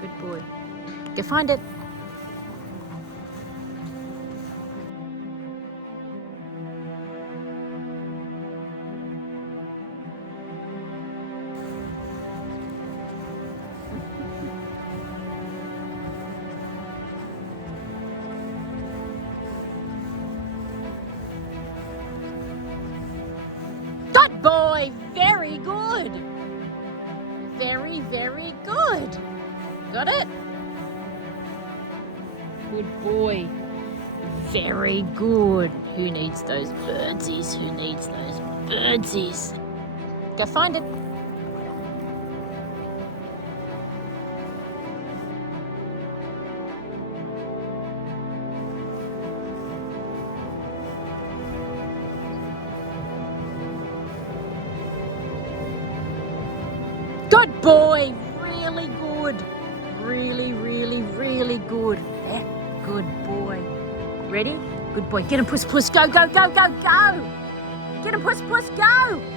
Good boy. Go find it. Good boy. Very good. Very, very good. Got it? Good boy. Very good. Who needs those birdsies? Who needs those birdsies? Go find it. Good boy. Really good. Really, really, really good. Yeah, good boy. Ready? Good boy. Get him, puss, puss. Go, go, go, go, go. Get him, puss, puss. Go.